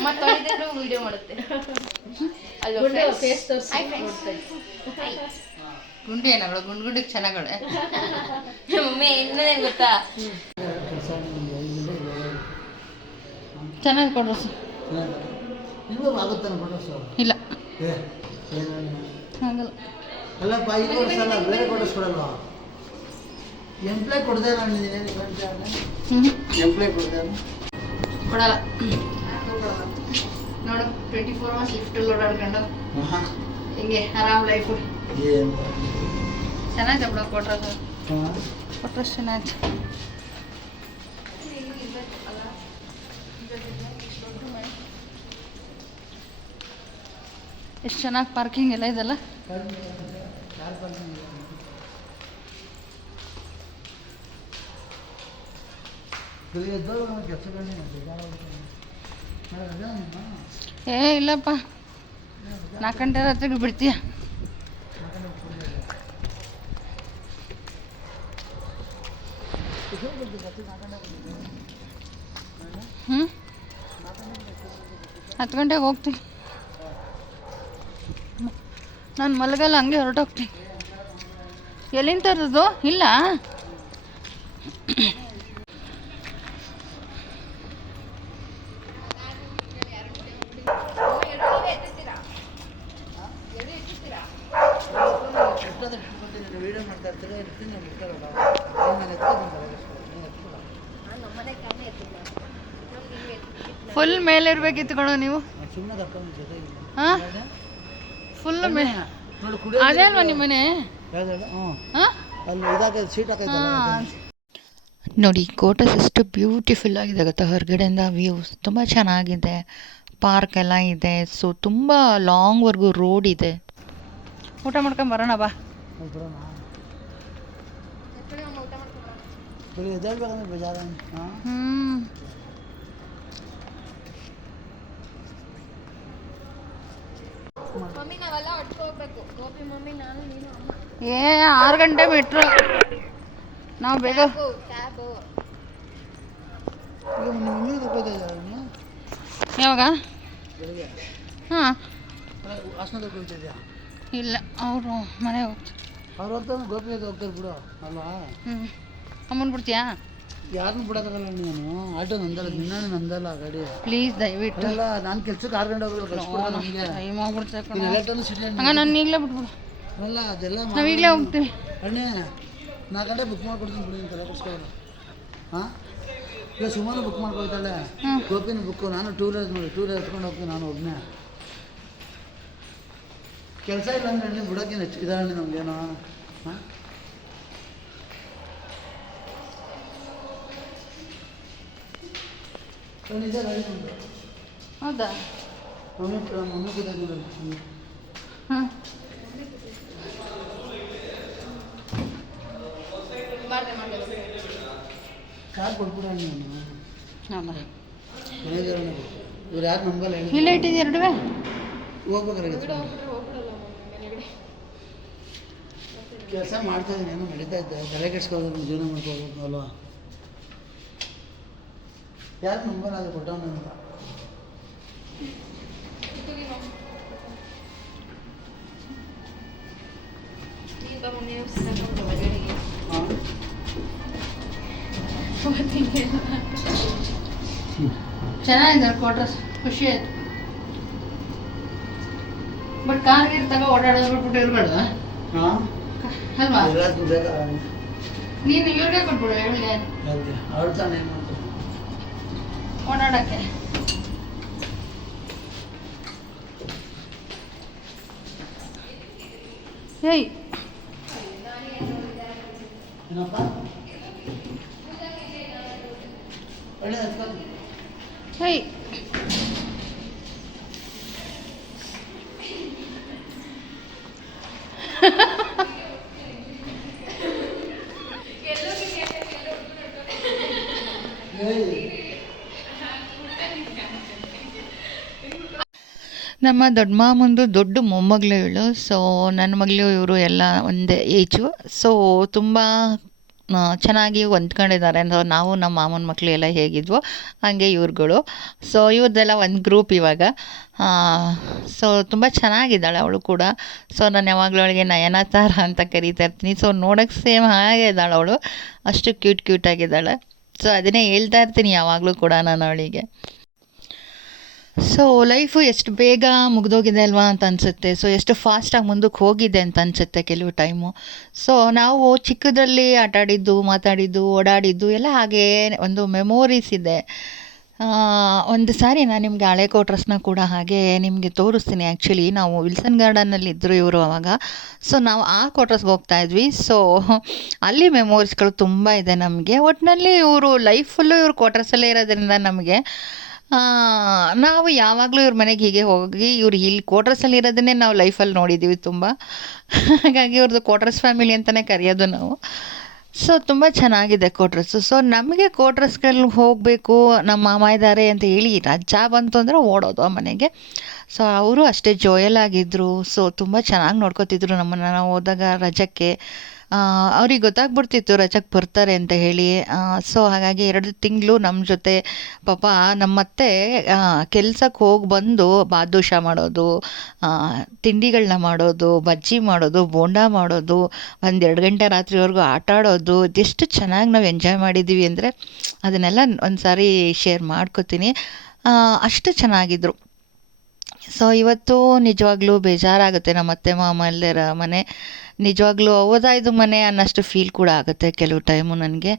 ಮತ್ತೆ ತೊಳೆದಿದ್ರು ವಿಡಿಯೋ ಮಾಡುತ್ತೆ. ಅಲ್ಲೋ ಫೇಸ್ ತೋರಿಸಿ. ಗುಂಡು ಗುಂಡಿಗೆ ಚೆನ್ನಾಗಳೆ ಮಮ್ಮಿ ಇನ್ನೇನು ಗೊತ್ತಾ? ಚೆನ್ನಾಗಿ ಕೊಡ್ರು ಸರ್. ಇಲ್ಲ. ಆಗಲ್ಲ ಅಲ್ಲಪ್ಪ ಬೇರೆ ಕೊಡಿಸ್ಕೊಡಲ್ವಾ? ಎಂಪ್ಲಾಯ್ ಕೊಡ್ದೆ ನಾನು ನೀನೇನು ಹ್ಞೂ ಎಂಪ್ಲಾಯ್ ಕೊಡ್ದೆ ಕೊಡಲ್ಲ. ನೋಡು ಟ್ವೆಂಟಿ ಫೋರ್ ಅವರ್ಸ್ ಲಿಫ್ಟಲ್ಲಿ ಓಡಾಡ್ಕೊಂಡು ಹಿಂಗೆ? ಆರಾಮ್ ಲೈಫು ಚೆನ್ನಾಗಿದೆ ಬಿಡು ಚೆನ್ನಾಗಿ ಎಷ್ಟು ಚೆನ್ನಾಗಿ ಪಾರ್ಕಿಂಗ್ ಎಲ್ಲ ಇದೆಲ್ಲ? ಏ, ಇಲ್ಲಪ್ಪ. ನಾಲ್ಕು ಗಂಟೆ ರಾತ್ರಿಗೆ ಬಿಡ್ತೀಯ. ಹ್ಞೂ ಹತ್ತು ಗಂಟೆಗೆ ಹೋಗ್ತೀನಿ. ನಾನು ಮಲಗಲ್ಲ, ಹಂಗೆ ಹೊರಟೋಗ್ತೀನಿ. ಎಲ್ಲಿಂದ ತರೋದು? ಇಲ್ಲ ನೀನು ವೀಡಿಯೋ ಮಾಡ್ತಾ ಇರ್ತೀರ ಇರ್ತೀನಿ ನಾನು ಬಿಟ್ಕೊಳ್ಳಲ್ಲ ನಾನು ಎತ್ಕೊಂಡು ಫುಲ್ ಮೇಲೆ ಇರ್ಬೇಕಿತ್ತು ಕಣೋ ನೀವು? ಹಾಂ? ಫುಲ್ ಮೇ ಅದೇ ಅಲ್ವಾ ನಿಮ್ಮ ಮನೆ? ನೋಡಿ ಕೋಟಸ್ ಎಷ್ಟು ಬ್ಯೂಟಿಫುಲ್ ಆಗಿದೆ ಗೊತ್ತಾ? ಹೊರಗಡೆಯಿಂದ ವ್ಯೂಸ್ ತುಂಬ ಚೆನ್ನಾಗಿದೆ. ಪಾರ್ಕ್ ಎಲ್ಲ ಇದೆ. ಸೊ ತುಂಬ ಲಾಂಗ್ವರೆಗೂ ರೋಡ್ ಇದೆ. ಊಟ ಮಾಡ್ಕೊಂಡು ಬರೋಣ ಬಾ. ಹ್ಞೂ ಮಮ್ಮಿ ನಾವೆಲ್ಲ ಒಟ್ಟಿಗೆ ಹೋಗ್ಬೇಕು ಗೋಪಿ ಮಮ್ಮಿ ನಾನು ನೀನು ಅಮ್ಮ ಏ ಆರು ಗಂಟೆ ಮೆಟ್ರೋ ನಾವು ಬೇಗ ಯಾವಾಗ? ಹಾಂ. ಇಲ್ಲ ಅವರು ಮನೆ ಹೋಗ್ತಾರೆ. ಅವ್ರು ಹೋಗ್ತಾರೆ ಗೋಪಿ ಹೋಗ್ತಾರೆ ಬಿಡು ಅಲ್ವಾ? ಹ್ಞೂ ಅಮ್ಮನ್ ಬಿಡ್ತೀಯಾ? ಯಾರನ್ನೂ ಬಿಡೋಕ್ಕಾಗಲ್ಲ ನೀನು. ಆಟೋ ನಂದಲ್ಲ ನಿನ್ನ ನಂದಲ್ಲ ಗಾಡಿ. ಪ್ಲೀಸ್ ದಯವಿಟ್ಟು. ಅಲ್ಲ ನಾನು ಕೆಲ್ಸಕ್ಕೆ ಆರು ಗಂಟೆ ಹೋಗ್ಬೇಕು ನಮಗೆ. ಟೈಮ್ ನೀನು ಎಲೆಕ್ಟ್ರಾನಿಕ್ ಸಿಟಿ ಹಂಗ ನಾನು ಈಗಲೇ ಬಿಟ್ಬಿಡು. ಅಲ್ಲ ಅದೆಲ್ಲ ನಾವು ಈಗಲೇ ಹೋಗ್ತೀವಿ. ಅಣ್ಣೆ ನಾಲ್ಕು ಗಂಟೆ ಬುಕ್ ಮಾಡ್ಕೊಡ್ತೀನಿ ಬಿಡಿ ಅಂತ ಕೆಡ್ಸ್ಕೊಳಲ್ಲ ಹಾಂ? ಇಲ್ಲ ಸುಮಾರು ಬುಕ್ ಮಾಡ್ಕೊಳ್ತಾಳೆ. ಗೋಪಿನ ಬುಕ್ಕು ನಾನು ಟೂರ್ ನೋಡಿ ಟೂ ವೀಲರ್ ಎತ್ಕೊಂಡು ಹೋಗ್ತೀನಿ ನಾನು ಒಬ್ಬನೇ ಕೆಲಸ ಇಲ್ಲ ಅಂದ್ರೆ ಅಣ್ಣೆ ಬಿಡೋಕ್ಕೇನು ಹೆಚ್ಚು ಇದಾಳೆ ನಮಗೇನೋ ಹಾಂ ನಿಜ ಗಾಡಿ ಬಂದು ಹೌದಾ ಮಮ್ಮಿ ಮಮ್ಮಿ ಕೂತಾಗ ಹಾಂ ಕಾರ್ ಕೊಟ್ಬಿಡ ನೀನು ಹೌದಾ ಮ್ಯಾನೇಜರ್ ಇವ್ರು ಯಾರು ನಂಬಲ್ಲ ಹೇಳಿ. ಇಲ್ಲೇ ಇಟ್ಟಿದ್ದು ಎರಡುವೆ ಕೆಲಸ ಮಾಡ್ತಾ ಇದ್ದೀನಿ ಏನೋ ನಡೀತಾ ಇದ್ದೆ. ತಲೆ ಕೆಡ್ಸ್ಕೊಳ್ಳೋದು ಜೀವನ ಮಾಡ್ಕೋಬೇಕು ಅಲ್ವಾ? ಯಾರು ನಂಬರ್ ಅದು ಕೊಟ್ಟವನು ಅಂತ? ಚೆನ್ನಾಗಿದೆ ಕ್ವಾರ್ಟರ್ಸ್ ಖುಷಿ ಆಯ್ತು. ಬಟ್ ಕಾರ್ಗೆ ಇರ್ತಾಗ ಓಡಾಡೋದು ಬಿಟ್ಬಿಟ್ಟು ಇರ್ಬೇಡ ಹಾ. ಅಲ್ವಾ? ನೀನು ಇವ್ರಿಗೆ ಕೊಟ್ಬಿಡು ಹೌದು ಅವ್ರು ತಾನೇ ಮಾಡ್ತಾರೆ ಓಡಾಡಕ್ಕೆ ಏಯ್ ಏನಪ್ಪ ಒಳ್ಳೆ ಎತ್ಕೊಂಡು ಏಯ್ ನಮ್ಮ ದೊಡ್ಡ ಮಾಮಂದು ದೊಡ್ಡ ಮೊಮ್ಮಗಳು ಇವಳು. ಸೊ ನನ್ನ ಮಗಳು ಇವರು ಎಲ್ಲ ಒಂದೇ ಏಜು ಸೊ ತುಂಬ ಚೆನ್ನಾಗಿ ಹೊಂದ್ಕೊಂಡಿದ್ದಾರೆ. ಅಂದರೆ ನಾವು ನಮ್ಮ ಮಾಮನ ಮಕ್ಕಳು ಎಲ್ಲ ಹೇಗಿದ್ವೋ ಹಾಗೆ ಇವ್ರುಗಳು. ಸೊ ಇವ್ರದ್ದೆಲ್ಲ ಒಂದು ಗ್ರೂಪ್ ಇವಾಗ. ಸೊ ತುಂಬ ಚೆನ್ನಾಗಿದ್ದಾಳೆ ಅವಳು ಕೂಡ. ಸೊ ನಾನು ಯಾವಾಗಲೂ ಅವಳಿಗೆ ನಯನತಾರ ಅಂತ ಕರೀತಾ ಇರ್ತೀನಿ. ಸೊ ನೋಡೋಕ್ಕೆ ಸೇಮ್ ಹಾಗೆ ಇದ್ದಾಳೆ ಅವಳು. ಅಷ್ಟು ಕ್ಯೂಟ್ ಕ್ಯೂಟಾಗಿದ್ದಾಳೆ ಸೊ ಅದನ್ನೇ ಹೇಳ್ತಾ ಇರ್ತೀನಿ ಯಾವಾಗಲೂ ಕೂಡ ನಾನು ಅವಳಿಗೆ. ಸೊ ಲೈಫು ಎಷ್ಟು ಬೇಗ ಮುಗಿದೋಗಿದೆ ಅಲ್ವಾ ಅಂತ ಅನಿಸುತ್ತೆ. ಸೊ ಎಷ್ಟು ಫಾಸ್ಟಾಗಿ ಮುಂದಕ್ಕೆ ಹೋಗಿದೆ ಅಂತ ಅನಿಸುತ್ತೆ ಕೆಲವು ಟೈಮು ಸೊ ನಾವು ಚಿಕ್ಕದ್ರಲ್ಲಿ ಆಟ ಆಡಿದ್ದು, ಮಾತಾಡಿದ್ದು, ಓಡಾಡಿದ್ದು ಎಲ್ಲ ಹಾಗೇ ಒಂದು ಮೆಮೊರೀಸ್ ಇದೆ. ಒಂದು ಸಾರಿ ನಾನು ನಿಮಗೆ ಹಳೆ ಕೋಟ್ರಸ್ನ ಕೂಡ ಹಾಗೆ ನಿಮಗೆ ತೋರಿಸ್ತೀನಿ. ಆ್ಯಕ್ಚುಲಿ ನಾವು ವಿಲ್ಸನ್ ಗಾರ್ಡನಲ್ಲಿ ಇದ್ದರು ಇವರು ಅವಾಗ. ಸೊ ನಾವು ಆ ಕ್ವಾಟ್ರಸ್ಗೆ ಹೋಗ್ತಾ ಇದ್ವಿ. ಸೊ ಅಲ್ಲಿ ಮೆಮೊರೀಸ್ಗಳು ತುಂಬ ಇದೆ ನಮಗೆ. ಒಟ್ಟಿನಲ್ಲಿ ಇವರು ಲೈಫ್ ಇವರು ಕ್ವಾರ್ಟರ್ಸಲ್ಲೇ ಇರೋದ್ರಿಂದ ನಮಗೆ ನಾವು ಯಾವಾಗಲೂ ಇವ್ರ ಮನೆಗೆ ಹೀಗೆ ಹೋಗಿ ಇವ್ರು ಇಲ್ಲಿ ಕ್ವಾರ್ಟರ್ಸಲ್ಲಿ ಇರೋದನ್ನೇ ನಾವು ಲೈಫಲ್ಲಿ ನೋಡಿದ್ದೀವಿ ತುಂಬ. ಹಾಗಾಗಿ ಇವ್ರದ್ದು ಕ್ವಾರ್ಟರ್ಸ್ ಫ್ಯಾಮಿಲಿ ಅಂತಲೇ ಕರೆಯೋದು ನಾವು. ಸೊ ತುಂಬ ಚೆನ್ನಾಗಿದೆ ಕೋಟ್ರಸ್ಸು ಸೊ ನಮಗೆ ಕೋಟ್ರಸ್ಗಳು ಹೋಗಬೇಕು ನಮ್ಮ ಮಾಮ ಇದ್ದಾರೆ ಅಂತ ಹೇಳಿ ರಜ ಬಂತು ಅಂದರೆ ಓಡೋದು ಆ ಮನೆಗೆ. ಸೊ ಅವರು ಅಷ್ಟೇ ಜೋಯಲ್ ಆಗಿದ್ದರು ಸೊ ತುಂಬ ಚೆನ್ನಾಗಿ ನೋಡ್ಕೋತಿದ್ರು ನಮ್ಮನ್ನು. ನಾವು ಹೋದಾಗ ರಜಕ್ಕೆ ಅವ್ರಿಗೆ ಗೊತ್ತಾಗ್ಬಿಡ್ತಿತ್ತು ರಜಕ್ಕೆ ಬರ್ತಾರೆ ಅಂತ ಹೇಳಿ. ಸೊ ಹಾಗಾಗಿ ಎರಡು ತಿಂಗಳು ನಮ್ಮ ಜೊತೆ ಪಾಪ ನಮ್ಮತ್ತೆ ಕೆಲ್ಸಕ್ಕೆ ಹೋಗಿ ಬಂದು ಬಾದುಷ ಮಾಡೋದು ತಿಂಡಿಗಳನ್ನ ಮಾಡೋದು, ಬಜ್ಜಿ ಮಾಡೋದು, ಬೋಂಡ ಮಾಡೋದು ಒಂದೆರಡು ಗಂಟೆ ರಾತ್ರಿವರೆಗೂ ಆಟ ಆಡೋದು ಚೆನ್ನಾಗಿ ನಾವು ಎಂಜಾಯ್ ಮಾಡಿದ್ದೀವಿ ಅಂದರೆ ಅದನ್ನೆಲ್ಲ ಒಂದು ಸಾರಿ ಶೇರ್ ಮಾಡ್ಕೋತೀನಿ ಅಷ್ಟು ಚೆನ್ನಾಗಿದ್ರು. ಸೊ ಇವತ್ತು ನಿಜವಾಗ್ಲೂ ಬೇಜಾರಾಗುತ್ತೆ ನಮ್ಮ ಅತ್ತೆ ಮಾಮ ಎಲ್ಲರ ಮನೆ. ನಿಜವಾಗ್ಲೂ ಹೌದಾ ಇದು ಮನೆ ಅನ್ನೋಷ್ಟು ಫೀಲ್ ಕೂಡ ಆಗುತ್ತೆ ಕೆಲವು ಟೈಮು ನನಗೆ.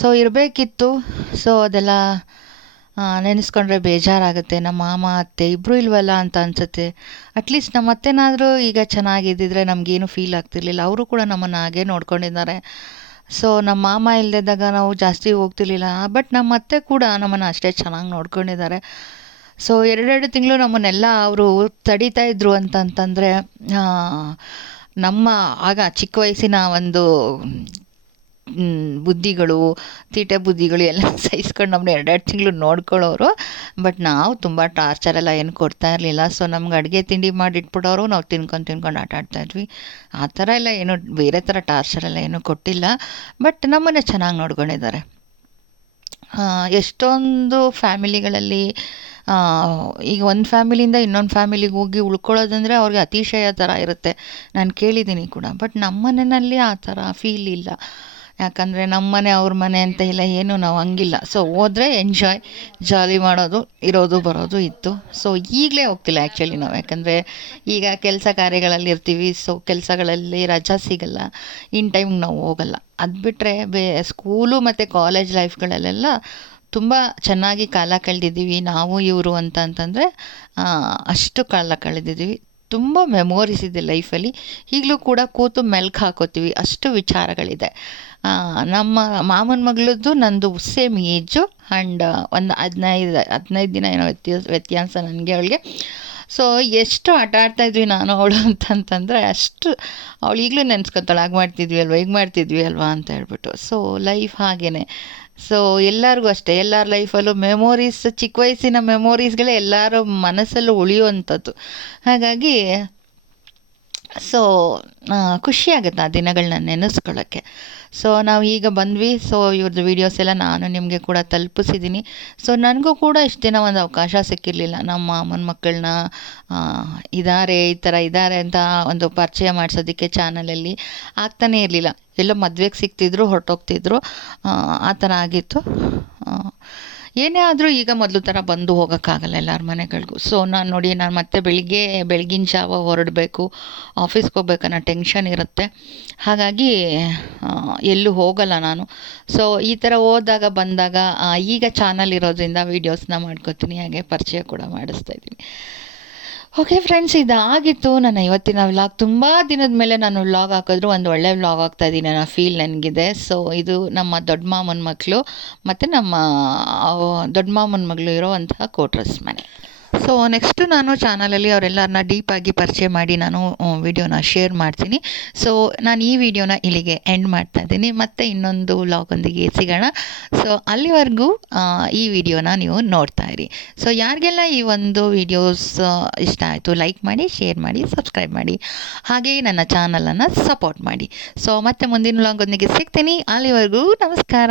ಸೊ ಇರಬೇಕಿತ್ತು. ಸೊ ಅದೆಲ್ಲ ನೆನೆಸ್ಕೊಂಡ್ರೆ ಬೇಜಾರಾಗುತ್ತೆ. ನಮ್ಮ ಮಾಮ, ಅತ್ತೆ ಇಬ್ಬರೂ ಇಲ್ವಲ್ಲ ಅಂತ ಅನಿಸುತ್ತೆ. ಅಟ್ಲೀಸ್ಟ್ ನಮ್ಮ ಅತ್ತೆನಾದರೂ ಈಗ ಚೆನ್ನಾಗಿದ್ದಿದ್ರೆ ನಮಗೇನು ಫೀಲ್ ಆಗ್ತಿರ್ಲಿಲ್ಲ. ಅವರು ಕೂಡ ನಮ್ಮನ್ನು ಹಾಗೆ ನೋಡ್ಕೊಂಡಿದ್ದಾರೆ. ಸೊ ನಮ್ಮ ಮಾಮ ಇಲ್ಲದಿದ್ದಾಗ ನಾವು ಜಾಸ್ತಿ ಹೋಗ್ತಿರ್ಲಿಲ್ಲ. ಬಟ್ ನಮ್ಮ ಅತ್ತೆ ಕೂಡ ನಮ್ಮನ್ನು ಅಷ್ಟೇ ಚೆನ್ನಾಗಿ ನೋಡ್ಕೊಂಡಿದ್ದಾರೆ. ಸೊ ಎರಡೆರಡು ತಿಂಗಳು ನಮ್ಮನ್ನೆಲ್ಲ ಅವರು ತಡೀತಾ ಇದ್ರು ಅಂತಂತಂದರೆ ನಮ್ಮ ಆಗ ಚಿಕ್ಕ ವಯಸ್ಸಿನ ಒಂದು ಬುದ್ಧಿಗಳು, ತೀಟೆ ಬುದ್ಧಿಗಳು ಎಲ್ಲ ಸಹಿಸ್ಕೊಂಡು ನಮ್ಮನ್ನ ಎರಡೆರಡು ತಿಂಗಳು ನೋಡ್ಕೊಳ್ಳೋರು. ಬಟ್ ನಾವು ತುಂಬ ಟಾರ್ಚರ್ ಎಲ್ಲ ಏನು ಕೊಡ್ತಾ ಇರಲಿಲ್ಲ. ಸೊ ನಮ್ಗೆ ಅಡುಗೆ ತಿಂಡಿ ಮಾಡಿ ಇಟ್ಬಿಡೋರು ನಾವು ತಿನ್ಕೊಂಡು ತಿನ್ಕೊಂಡು ಆಟ ಆಡ್ತಾ ಇದ್ವಿ. ಆ ಥರ ಎಲ್ಲ ಏನು, ಬೇರೆ ಥರ ಟಾರ್ಚರ್ ಎಲ್ಲ ಏನೂ ಕೊಟ್ಟಿಲ್ಲ. ಬಟ್ ನಮ್ಮನ್ನ ಚೆನ್ನಾಗಿ ನೋಡ್ಕೊಂಡಿದ್ದಾರೆ. ಎಷ್ಟೊಂದು ಫ್ಯಾಮಿಲಿಗಳಲ್ಲಿ ಈಗ ಒಂದು ಫ್ಯಾಮಿಲಿಯಿಂದ ಇನ್ನೊಂದು ಫ್ಯಾಮಿಲಿಗೆ ಹೋಗಿ ಉಳ್ಕೊಳ್ಳೋದಂದರೆ ಅವ್ರಿಗೆ ಅತಿಶಯ ಥರ ಇರುತ್ತೆ. ನಾನು ಕೇಳಿದ್ದೀನಿ ಕೂಡ ಬಟ್ ನಮ್ಮ ಮನೆಯಲ್ಲಿ ಆ ಥರ ಫೀಲ್ ಇಲ್ಲ. ಯಾಕಂದರೆ ನಮ್ಮ ಮನೆ, ಅವ್ರ ಮನೆ ಅಂತ ಇಲ್ಲ, ಏನು ನಾವು ಹಂಗಿಲ್ಲ. ಸೊ ಹೋದರೆ ಎಂಜಾಯ್ ಜಾಲಿ ಮಾಡೋದು, ಇರೋದು, ಬರೋದು ಇತ್ತು. ಸೊ ಈಗಲೇ ಹೋಗ್ತಿಲ್ಲ ಆ್ಯಕ್ಚುಲಿ ನಾವು. ಯಾಕಂದರೆ ಈಗ ಕೆಲಸ ಕಾರ್ಯಗಳಲ್ಲಿ ಇರ್ತೀವಿ ಸೊ ಕೆಲಸಗಳಲ್ಲಿ ರಜಾ ಸಿಗಲ್ಲ, ಇನ್ ಟೈಮ್ಗೆ ನಾವು ಹೋಗಲ್ಲ. ಅದು ಬಿಟ್ಟರೆ ಬೇ ಸ್ಕೂಲು ಮತ್ತು ಕಾಲೇಜ್ ಲೈಫ್ಗಳಲ್ಲೆಲ್ಲ ತುಂಬ ಚೆನ್ನಾಗಿ ಕಾಲ ಕಳೆದಿದ್ದೀವಿ, ನಾವು ಇವರು ಅಂತ ಅಂತಂದರೆ ಅಷ್ಟು ಕಾಲ ಕಳೆದಿದ್ದೀವಿ. ತುಂಬ ಮೆಮೊರೀಸ್ ಇದೆ ಲೈಫಲ್ಲಿ ಈಗಲೂ ಕೂಡ ಕೂತು ಮೆಲ್ಕು ಹಾಕೋತೀವಿ, ಅಷ್ಟು ವಿಚಾರಗಳಿದೆ. ನಮ್ಮ ಮಾಮನ ಮಗಳದ್ದು ನಂದು ಸೇಮ್ ಏಜು ಆ್ಯಂಡ್ ಒಂದು ಹದಿನೈದು ಹದಿನೈದು ದಿನ ಏನೋ ವ್ಯತ್ಯಾಸ ವ್ಯತ್ಯಾಸ ನನಗೆ ಅವಳಿಗೆ. ಸೊ ಎಷ್ಟು ಆಟ ಆಡ್ತಾಯಿದ್ವಿ ನಾನು ಅವಳು ಅಂತಂತಂದರೆ ಅಷ್ಟು ಅವಳು ಈಗಲೂ ನೆನ್ಸ್ಕೊತಾಳೆ, ಹಾಗೆ ಮಾಡ್ತಿದ್ವಿ ಅಲ್ವಾ ಈಗ ಮಾಡ್ತಿದ್ವಿ ಅಲ್ವಾ? ಅಂತ ಹೇಳ್ಬಿಟ್ಟು. ಸೊ ಲೈಫ್ ಹಾಗೇ ಸೊ ಎಲ್ಲರಿಗೂ ಅಷ್ಟೇ, ಎಲ್ಲರ ಲೈಫಲ್ಲೂ ಮೆಮೊರೀಸ್ ಚಿಕ್ಕ ವಯಸ್ಸಿನ ಮೆಮೊರೀಸ್ಗಳೇ ಎಲ್ಲರ ಮನಸ್ಸಲ್ಲೂ ಉಳಿಯುವಂಥದ್ದು. ಹಾಗಾಗಿ ಸೊ ಖುಷಿ ಆಗುತ್ತೆ ಆ ದಿನಗಳನ್ನ ನೆನೆಸ್ಕೊಳ್ಳೋಕ್ಕೆ. ಸೊ ನಾವು ಈಗ ಬಂದ್ವಿ ಸೊ ಇವ್ರದ್ದು ವೀಡಿಯೋಸ್ ಎಲ್ಲ ನಾನು ನಿಮಗೆ ಕೂಡ ತಲುಪಿಸಿದ್ದೀನಿ ಸೊ ನನಗೂ ಕೂಡ ಇಷ್ಟು ದಿನ ಒಂದು ಅವಕಾಶ ಸಿಕ್ಕಿರಲಿಲ್ಲ. ನಮ್ಮ ಮಾಮನ ಮಕ್ಕಳನ್ನ ಇದ್ದಾರೆ ಈ ಥರ ಇದ್ದಾರೆ ಅಂತ ಒಂದು ಪರಿಚಯ ಮಾಡಿಸೋದಕ್ಕೆ ಚಾನಲಲ್ಲಿ ಆಗ್ತಾನೇ ಇರಲಿಲ್ಲ. ಎಲ್ಲೋ ಮದುವೆಗೆ ಸಿಗ್ತಿದ್ರು ಹೊರಟೋಗ್ತಿದ್ರು. ಆ ಥರ ಆಗಿತ್ತು. ಏನೇ ಆದರೂ ಈಗ ಮೊದಲು ಥರ ಬಂದು ಹೋಗೋಕ್ಕಾಗಲ್ಲ ಎಲ್ಲರ ಮನೆಗಳಿಗೂ. ಸೊ ನಾನು ನೋಡಿ, ನಾನು ಮತ್ತೆ ಬೆಳಿಗ್ಗೆ, ಬೆಳಗಿನ ಜಾವ ಹೊರಡಬೇಕು, ಆಫೀಸ್ಗೆ ಹೋಗ್ಬೇಕನ್ನೋ ಟೆನ್ಷನ್ ಇರುತ್ತೆ. ಹಾಗಾಗಿ ಎಲ್ಲೂ ಹೋಗಲ್ಲ ನಾನು. ಸೊ ಈ ಥರ ಹೋದಾಗ, ಬಂದಾಗ ಈಗ ಚಾನಲ್ ಇರೋದ್ರಿಂದ, ವೀಡಿಯೋಸ್ನ ಮಾಡ್ಕೋತೀನಿ, ಹಾಗೆ ಪರಿಚಯ ಕೂಡ ಮಾಡಿಸ್ತಾ ಇದ್ದೀನಿ. ಓಕೆ ಫ್ರೆಂಡ್ಸ್ ಇದಾಗಿತ್ತು. ನನ್ನ ಇವತ್ತಿನ ವ್ಲಾಗ್ ತುಂಬ ದಿನದ ಮೇಲೆ ನಾನು ವ್ಲಾಗ್ ಹಾಕಿದ್ರು. ಒಂದು ಒಳ್ಳೆ ವ್ಲಾಗ್ ಆಗ್ತಾ ಇದ್ದೀನಿ ಅನ್ನೋ ಫೀಲ್ ನನಗಿದೆ. ಸೊ ಇದು ನಮ್ಮ ದೊಡ್ಡ ಮಾಮನ ಮಕ್ಕಳು ಮತ್ತು ನಮ್ಮ ದೊಡ್ಡ ಮಾಮನ ಮಗಳು ಇರೋವಂತಹ ಕೋಟ್ರಸ್ ಮನೆ. ಸೊ ನೆಕ್ಸ್ಟು ನಾನು ಚಾನಲಲ್ಲಿ ಅವರೆಲ್ಲರನ್ನ ಡೀಪಾಗಿ ಪರಿಚಯ ಮಾಡಿ ನಾನು ವಿಡಿಯೋನ ಶೇರ್ ಮಾಡ್ತೀನಿ. ಸೊ ನಾನು ಈ ವಿಡಿಯೋನ ಇಲ್ಲಿಗೆ ಎಂಡ್ ಮಾಡ್ತಾ ಇದ್ದೀನಿ. ಮತ್ತೆ ಇನ್ನೊಂದು ವ್ಲಾಗೊಂದಿಗೆ ಸಿಗೋಣ. ಸೊ ಅಲ್ಲಿವರೆಗೂ ಈ ವಿಡಿಯೋನ ನೀವು ನೋಡ್ತಾ ಇರಿ. ಸೊ ಯಾರಿಗೆಲ್ಲ ಈ ಒಂದು ವಿಡಿಯೋಸ್ ಇಷ್ಟ ಆಯಿತು ಲೈಕ್ ಮಾಡಿ ಶೇರ್ ಮಾಡಿ ಸಬ್ಸ್ಕ್ರೈಬ್ ಮಾಡಿ, ಹಾಗೆ ನನ್ನ ಚಾನಲನ್ನು ಸಪೋರ್ಟ್ ಮಾಡಿ. ಸೊ ಮತ್ತೆ ಮುಂದಿನ ವ್ಲಾಗೊಂದಿಗೆ ಸಿಗ್ತೀನಿ. ಅಲ್ಲಿವರೆಗೂ ನಮಸ್ಕಾರ.